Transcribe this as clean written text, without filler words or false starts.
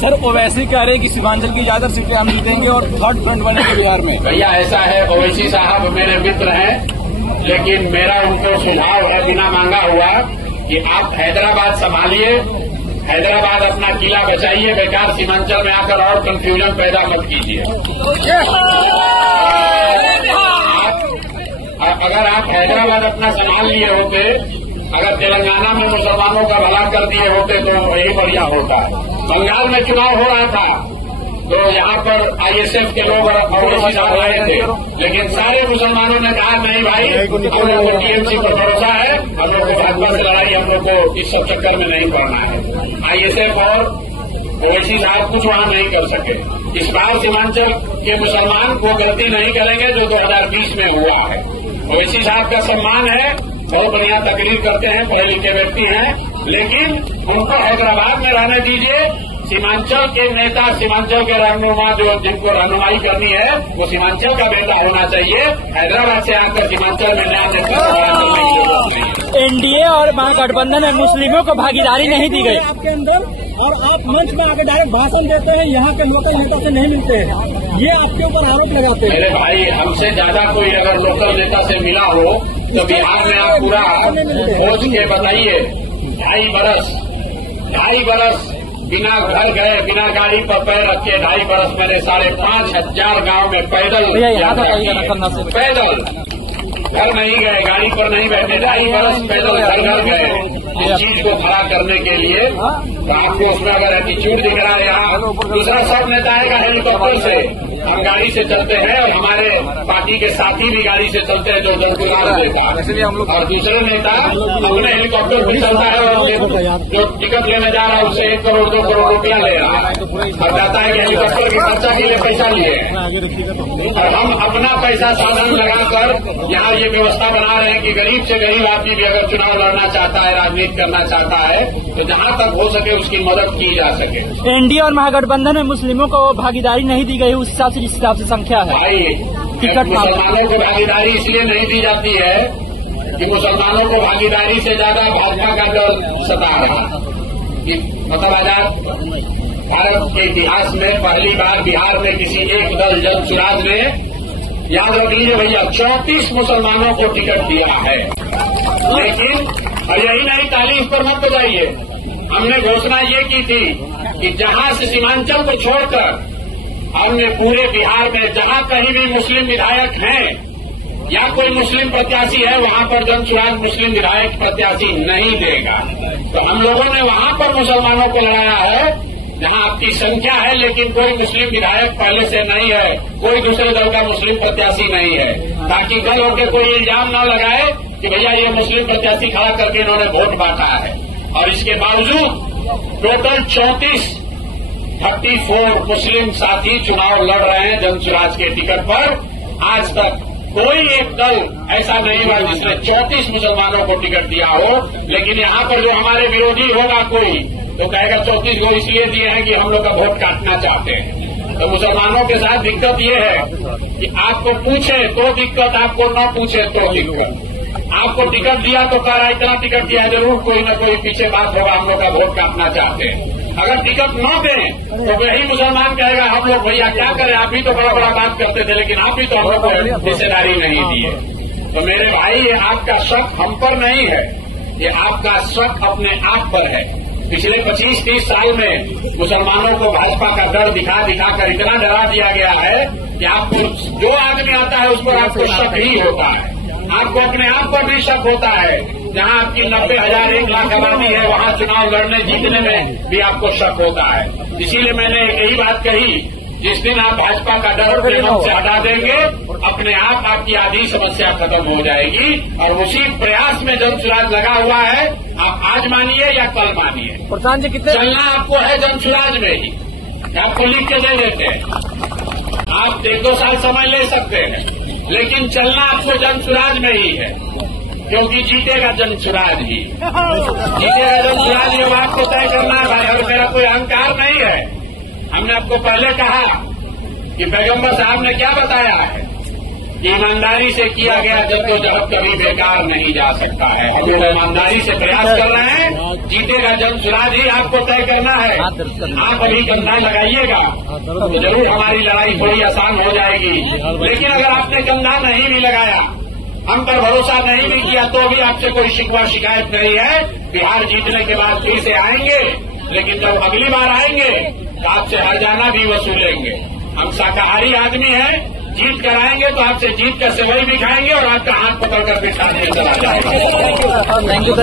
Sir Owaisi कह रहे हैं कि सीमांचल की ज्यादा सीटें हम जीतेंगे और थर्ड फ्रंट बनेंगे बिहार में। भैया ऐसा है, ओवैसी साहब मेरे मित्र हैं, लेकिन मेरा उनको सुझाव है बिना मांगा हुआ कि आप हैदराबाद संभालिए, हैदराबाद अपना किला बचाइए, बेकार सीमांचल में आकर और कंफ्यूजन पैदा मत कीजिए। अगर आप हैदराबाद अपना संभाल लिए होते, अगर तेलंगाना में मुसलमानों का भला कर दिए होते तो यही बढ़िया होता। बंगाल में चुनाव हो रहा था तो यहाँ पर आईएसएफ के लोग ओवैसी साहब आए थे, लेकिन सारे मुसलमानों ने कहा नहीं भाई, हम लोग को टीएमसी पर भरोसा है, हम लोग को भाजपा से लड़ाई, हम लोग को इस सब चक्कर में नहीं पड़ना है। आईएसएफ और ओवैसी साहब कुछ वहां नहीं कर सके। इस बार सीमांचल के मुसलमान वो गलती नहीं करेंगे जो 2020 में हुआ है। ओवैसी साहब का सम्मान है, बहुत बढ़िया तकरीर करते हैं, पढ़े लिखे व्यक्ति हैं, लेकिन उनको हैदराबाद में रहने दीजिए। सीमांचल के नेता, सीमांचल के रहनुमा जो जिनको रहनुमाई करनी है वो सीमांचल का बेटा होना चाहिए। हैदराबाद से आकर सीमांचल में नया नेतृत्व। एनडीए और महागठबंधन में मुस्लिमों को भागीदारी नहीं दी गई आपके अंदर, और आप मंच में आकर डायरेक्ट भाषण देते हैं, यहाँ के लोकल नेता से नहीं मिलते हैं, ये आपके ऊपर आरोप लगाते हैं। मेरे भाई, हमसे ज्यादा कोई अगर लोकल नेता से मिला हो तो बिहार में आप पूरा खोज के बताइए। 2.5 बरस बिना घर गए, बिना गाड़ी पर पैर रखे 2.5 बरस मैंने 5,500 गांव में पैदल घर नहीं गए, गाड़ी पर नहीं बैठे, 2.5 बरस पैदल घर गए इस चीज को खड़ा करने के लिए। तो आपको उसमें अगर एटीट्यूड दिख रहा है, यहाँ दूसरा सब नेता आएगा हेलीकॉप्टर से, हम गाड़ी से चलते हैं और हमारे पार्टी के साथी भी गाड़ी से चलते हैं जो जनकुलार देता है, और दूसरे नेता अपने हेलीकॉप्टर पर चलता है और जो टिकट लेने जा रहा है उससे 1 करोड़ 2 करोड़ रुपया ले रहा है और कहता है कि हेलीकॉप्टर के खर्चा के लिए पैसा लिए हैं। और हम अपना पैसा साधन लगाकर यहाँ ये व्यवस्था बना रहे हैं कि गरीब से गरीब आदमी भी अगर चुनाव लड़ना चाहता है, राजनीति करना चाहता है, तो जहाँ तक हो सके उसकी मदद की जा सके। एनडीए और महागठबंधन में मुस्लिमों को भागीदारी नहीं दी गई, उस हिसाब से संख्या है। भाई, मुसलमानों को भागीदारी इसलिए नहीं दी जाती है कि मुसलमानों को भागीदारी से ज्यादा भाजपा का डर सता रहा है। मतलब आजाद भारत के इतिहास में पहली बार बिहार में किसी एक दल जनसुराज ने, याद रख लीजिए भैया, 34 मुसलमानों को टिकट दिया है। लेकिन और यही नहीं, ताली इस पर मत बजाइए, हमने घोषणा ये की थी कि जहां से सीमांचल को छोड़कर हमने पूरे बिहार में जहां कहीं भी मुस्लिम विधायक हैं या कोई मुस्लिम प्रत्याशी है, वहां पर जनसुराज मुस्लिम विधायक प्रत्याशी नहीं देगा। तो हम लोगों ने वहां पर मुसलमानों को लड़ाया है जहां आपकी संख्या है, लेकिन कोई मुस्लिम विधायक पहले से नहीं है, कोई दूसरे दल का मुस्लिम प्रत्याशी नहीं है, ताकि कल होकर कोई इल्जाम न लगाए कि भैया ये मुस्लिम प्रत्याशी खड़ा करके इन्होंने वोट बांटा है। और इसके बावजूद टोटल 34 मुस्लिम साथी चुनाव लड़ रहे हैं जनसुराज के टिकट पर। आज तक कोई एक दल ऐसा नहीं हुआ जिसने 34 मुसलमानों को टिकट दिया हो। लेकिन यहाँ पर जो हमारे विरोधी होगा कोई, तो कहेगा 34 को इसलिए दिए हैं कि हम लोग का वोट काटना चाहते हैं। तो मुसलमानों के साथ दिक्कत ये है कि आपको पूछे तो दिक्कत, आपको न पूछे तो दिक्कत। आपको टिकट दिया तो कह रहा है इतना टिकट दिया, जरूर कोई न कोई पीछे बात होगा, हम लोग का वोट काटना चाहते हैं। अगर टिकट न दें तो वही मुसलमान कहेगा हम लोग भैया क्या करें, आप ही तो बड़ा बड़ा बात करते थे, लेकिन आप ही तो हम लोग को हिस्सेदारी नहीं दिए। तो मेरे भाई, ये आपका शक हम पर नहीं है, ये आपका शक अपने आप पर है। पिछले 25-30 साल में मुसलमानों को भाजपा का डर दिखा दिखाकर इतना डरा दिया गया है कि आपको जो आदमी आता है उस पर आपको शक ही होता है, आपको अपने आप पर भी शक होता है। जहां आपकी 90,000 1 लाख आबादी है, वहां चुनाव लड़ने जीतने में भी आपको शक होता है। इसीलिए मैंने यही बात कही, जिस दिन आप भाजपा का डर अपने मन से हटा देंगे, अपने आप आपकी आधी समस्या खत्म हो जाएगी। और उसी प्रयास में जनसुराज लगा हुआ है। आप आज मानिए या कल मानिए, प्रधान जी कितने चलना आपको है जनसुराज में ही, आपको लिख के दे देते हैं। आप 1-2 साल समय ले सकते हैं, लेकिन चलना आपको जनसुराज में ही है, क्योंकि जीतेगा जनसुराज ही, जीतेगा जनसुराज ही। आपको तय करना है भाई, और मेरा कोई अहंकार नहीं है। हमने आपको पहले कहा कि पैगंबर साहब ने क्या बताया है ईमानदारी से किया गया जद्दोजहद कभी बेकार नहीं जा सकता है। हम लोग ईमानदारी से प्रयास कर रहे हैं। जीतेगा जनसुराज ही आपको तय करना है। आप अभी कंधा लगाइएगा तो जरूर हमारी लड़ाई थोड़ी आसान हो जाएगी। लेकिन अगर आपने कंधा नहीं भी लगाया, हम पर भरोसा नहीं भी किया, तो भी आपसे कोई शिकवा शिकायत नहीं है। बिहार जीतने के बाद फिर से आएंगे, लेकिन जब अगली बार आएंगे तो आपसे हरजाना भी वसूलेंगे। हम शाकाहारी आदमी हैं, जीत कर आएंगे तो आपसे जीत का सेवई भी खाएंगे और आपका हाथ पकड़कर बिठा दिया चला जाएगा। Thank you.